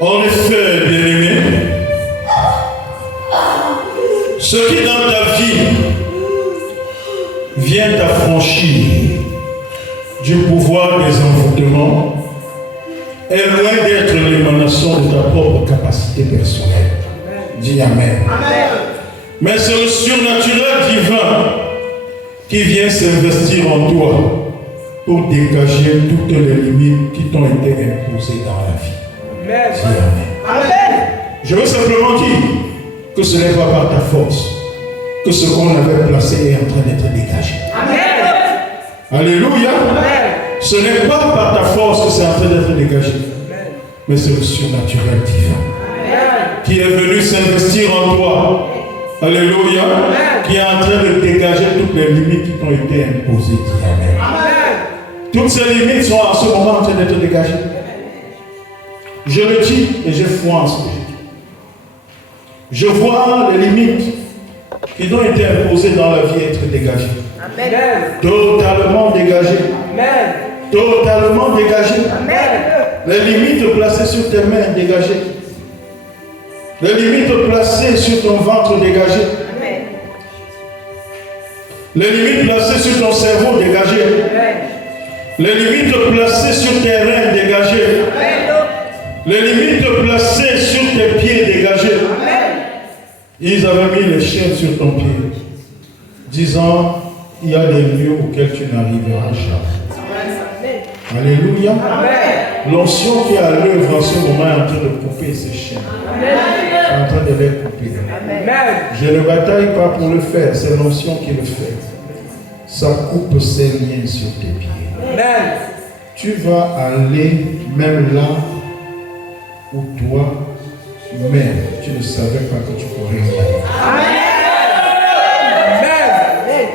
En effet, bien-aimé, ce qui dans ta vie vient t'affranchir du pouvoir des envoûtements est loin d'être l'émanation de ta propre capacité personnelle. Dis Amen. Amen. Mais c'est le surnaturel divin qui vient s'investir en toi pour dégager toutes les limites qui t'ont été imposées dans la vie. Amen. Dis Amen. Amen. Je veux simplement dire que ce n'est pas par ta force que ce qu'on avait placé est en train d'être dégagé. Amen. Alléluia. Amen. Ce n'est pas par ta force que c'est en train d'être dégagé. Amen. Mais c'est le surnaturel divin. Amen. Qui est venu s'investir en toi. Alléluia. Amen. Qui est en train de dégager toutes les limites qui t'ont été imposées. Dis Amen. Amen. Toutes ces limites sont en ce moment en train d'être dégagées. Je le dis et j'ai foi en ce que je dis. Je vois les limites qui ont été imposées dans la vie être dégagées. Amen. Totalement dégagées. Amen. Totalement dégagées. Amen. Les limites placées sur tes mains dégagées. Les limites placées sur ton ventre dégagées. Amen. Les limites placées sur ton cerveau dégagées. Amen. Les limites placées sur tes reins dégagées. Amen. Les limites placées sur tes pieds dégagées. Amen. Ils avaient mis les chaînes sur ton pied, disant, il y a des lieux auxquels tu n'arriveras jamais. Alléluia. L'onction qui est à l'œuvre en ce moment est en train de couper ces chaînes. Est en train de les couper. Amen. Je ne bataille pas pour le faire, c'est l'onction qui le fait. Ça coupe ces liens sur tes pieds. Amen. Tu vas aller même là où toi-même, tu ne savais pas que tu pourrais y aller. Amen. Amen.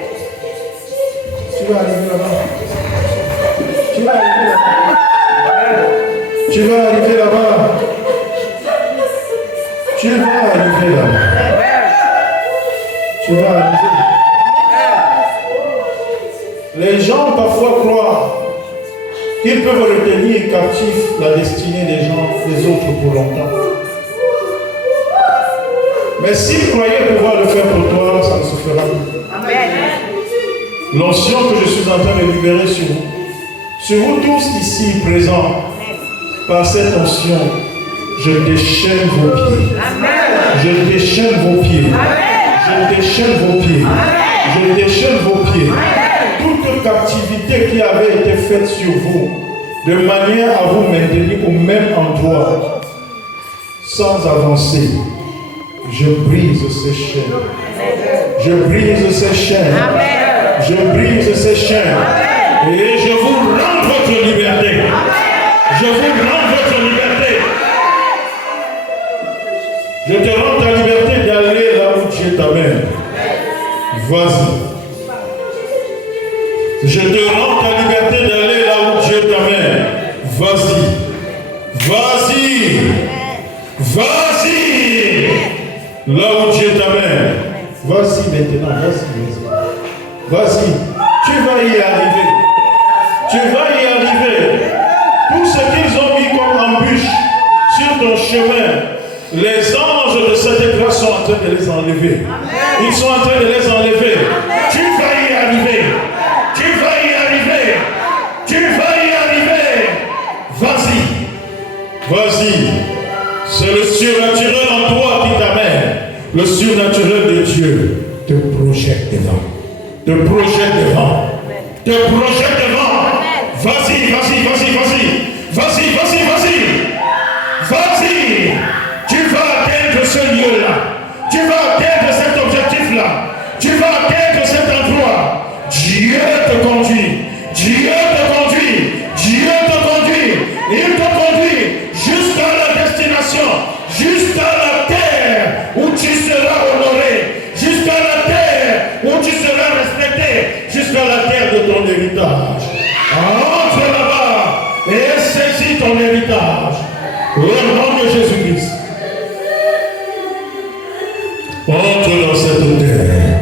Tu vas arriver là-bas. Tu vas arriver là-bas. Tu vas arriver là-bas. Tu vas arriver là-bas. Tu vas arriver. Les gens parfois croient qu'ils peuvent retenir captif la destinée des gens, des autres pour longtemps. Mais s'ils croyaient pouvoir le faire pour toi, ça ne se fera plus. L'onction que je suis en train de libérer sur vous tous ici présents, par cette onction, je déchaîne vos pieds. Je déchaîne vos pieds. Je déchaîne vos pieds. Je déchaîne vos pieds. Toute captivité qui avait été faite sur vous, de manière à vous maintenir au même endroit, sans avancer, je brise ces chaînes. Je brise ces chaînes. Je brise ces chaînes. Et je vous rends votre liberté. Je vous rends votre liberté. Je te rends ta liberté d'aller là où Dieu t'amène. Vas-y. Je te rends ta liberté d'aller là où Dieu t'amène. Vas-y. Vas-y. Vas-y. Là où Dieu t'amène. Vas-y maintenant. Vas-y. Vas-y. Tu vas y arriver. Tu vas y arriver. Tout ce qu'ils ont mis comme embûche sur ton chemin, les anges de cette grâce sont en train de les enlever. Ils sont en train de les enlever. Tu vas y arriver. Tu vas y arriver. Tu vas y arriver. Vas-y. Vas-y. C'est le surnaturel en toi qui t'amène. Le surnaturel de Dieu te projette devant. Te projette devant. Te projette devant. Vas-y, vas-y, vas-y, vas-y. Vas-y, vas-y, vas-y. Vas-y. Tu vas atteindre ce lieu-là. Tu vas atteindre cet objectif-là. Tu vas atteindre cet endroit. Dieu te conduit. Dieu te conduit. Dieu te conduit. Il te conduit jusqu'à la destination. Jusqu'à la terre où tu seras honoré. Jusqu'à la terre où tu seras respecté. Jusqu'à la terre de ton héritage. Entre là-bas et saisis ton héritage. Au nom de Jésus-Christ. Entre dans cette terre.